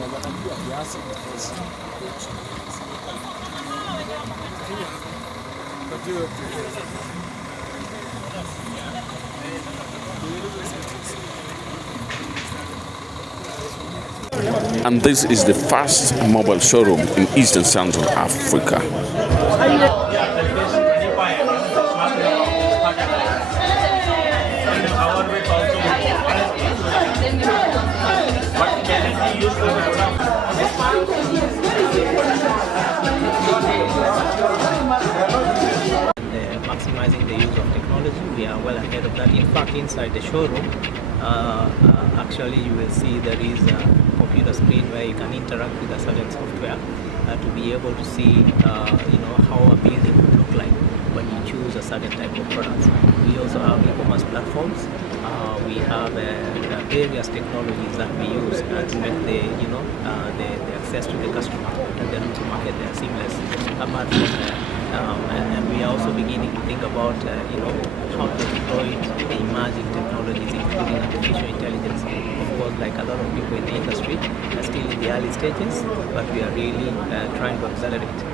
And this is the first mobile showroom in Eastern Central Africa. Maximizing the use of technology, we are well ahead of that. In fact, inside the showroom, actually you will see there is a computer screen where you can interact with a certain software to be able to see how a building would look like when you choose a certain type of products. We also have e-commerce platforms. We have various technologies that we use to make the access to the customer and the route to market seamless. Apart from and we are also beginning to think about how to deploy the emerging technologies, including artificial intelligence. Of course, like a lot of people in the industry are still in the early stages, but we are really trying to accelerate to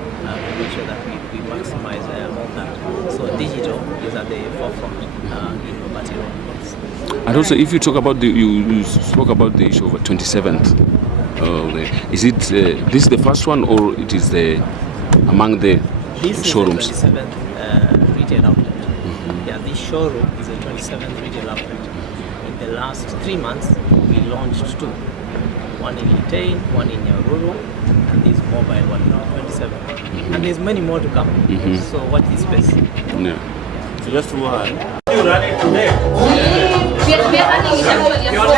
make sure that we maximize all that. So digital is at the forefront in material. And also, if you talk about you spoke about the issue of 27th. Is it this the first one, or it is among the showrooms? This is the 27th retail outlet. Yeah, this showroom is the 27th retail outlet. In the last 3 months, we launched 2. One in Litein, one in Nyahururu, and this mobile one in 27. And there's many more to come. So watch this space. Yeah. So just one. You run it today? We are running it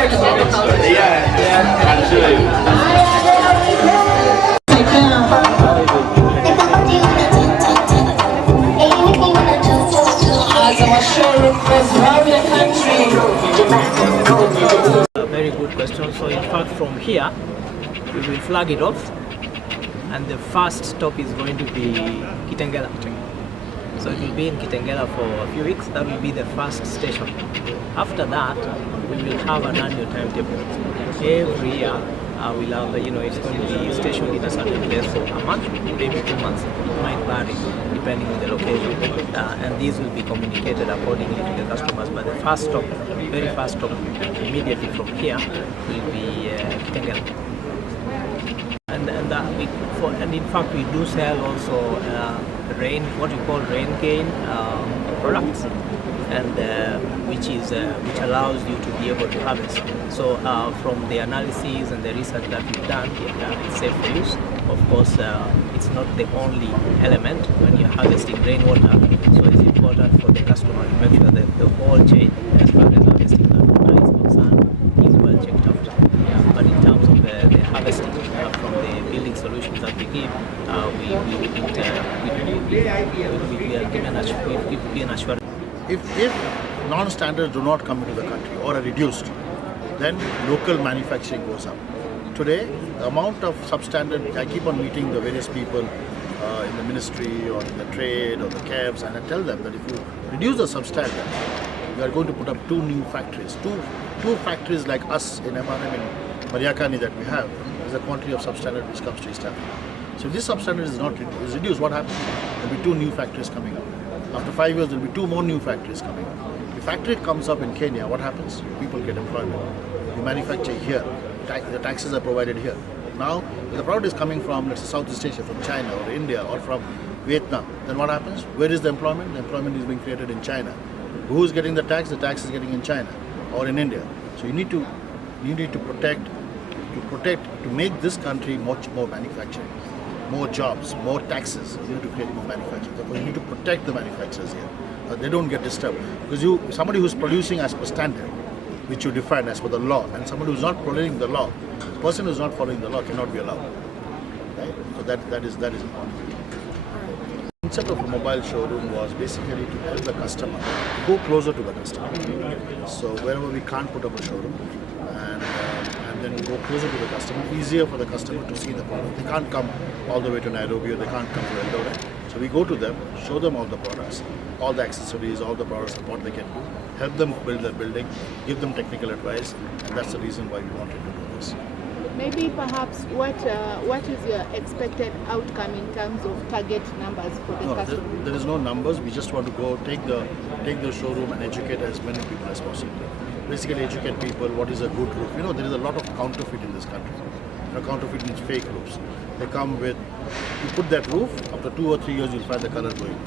actually. Yeah, actually. A very good question. So in fact, from here, we will flag it off, and the first stop is going to be Kitengela. So it will be in Kitengela for a few weeks. That will be the first station. After that, we will have an annual timetable. Every year, we'll have, it's going to be stationed in a certain place for a month, maybe 2 months. It might vary depending on the location. And these will be communicated accordingly to the customers. But the first stop, very first stop, immediately from here, will be Kitengela. And in fact, we do sell also what we call rain gain products, and which allows you to be able to harvest. So from the analysis and the research that we've done, it's safe for use. Of course, it's not the only element when you're harvesting rainwater. So it's important for the customer to make sure that the whole chain, as far as harvesting that water is concerned, is well checked out. But in terms of the harvesting from the building solutions that we give, we are given assurance. If non-standards do not come into the country or are reduced, then local manufacturing goes up. Today, the amount of substandard, I keep on meeting the various people in the ministry or in the trade or the cabs, and I tell them that if you reduce the substandard, you are going to put up 2 new factories. Two factories like us in MRM in Mariakani that we have, is a quantity of substandard which comes to East Africa. So if this substandard is reduced, what happens? There will be 2 new factories coming up. After 5 years, there will be 2 more new factories coming up. If factory comes up in Kenya, what happens? People get employment. You manufacture here. The taxes are provided here. Now, if the product is coming from, let's say, Southeast Asia, from China or India or from Vietnam, then what happens? Where is the employment? The employment is being created in China. Who is getting the tax? The tax is getting in China or in India. So you need to protect, to make this country much more manufacturing, more jobs, more taxes. You need to create more manufacturing. Therefore, you need to protect the manufacturers here. They don't get disturbed. Because somebody who's producing as per standard, which you define as per the law, and somebody who's not following the law, the person who's not following the law cannot be allowed. Right? So that is important. The concept of a mobile showroom was basically to help the customer go closer to the customer. So wherever we can't put up a showroom, and then go closer to the customer, easier for the customer to see the product. They can't come all the way to Nairobi or they can't come to Eldoret. So we go to them, show them all the products, all the accessories, all the products, what they can do, help them build their building, give them technical advice, and that's the reason why we wanted to do this. Maybe perhaps what is your expected outcome in terms of target numbers for the No, customer? there is no numbers. We just want to go take the showroom and educate as many people as possible. Basically, educate people what is a good roof. You know, there is a lot of counterfeit in this country. You know, counterfeit means fake roofs. They come with, you put that roof, after 2 or 3 years you'll find the color going,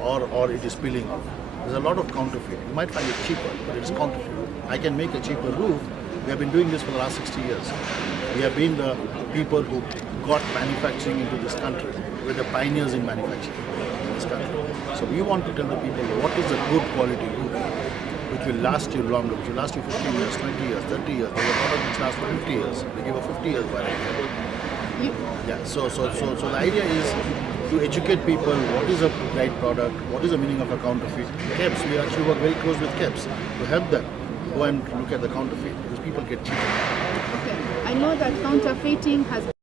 or it is peeling off. There's a lot of counterfeit. You might find it cheaper, but it is counterfeit. I can make a cheaper roof. We have been doing this for the last 60 years. We have been the people who got manufacturing into this country. We're the pioneers in manufacturing in this country. So we want to tell the people what is a good quality roof, which will last you longer, which will last you 15 years, 20 years, 30 years. There's a product which lasts for 50 years. They give a 50 years warranty. Yeah, so the idea is to educate people what is a right product, what is the meaning of a counterfeit. KEBS, we actually work very close with KEBS to help them go and look at the counterfeit because people get cheated. Okay. I know that counterfeiting has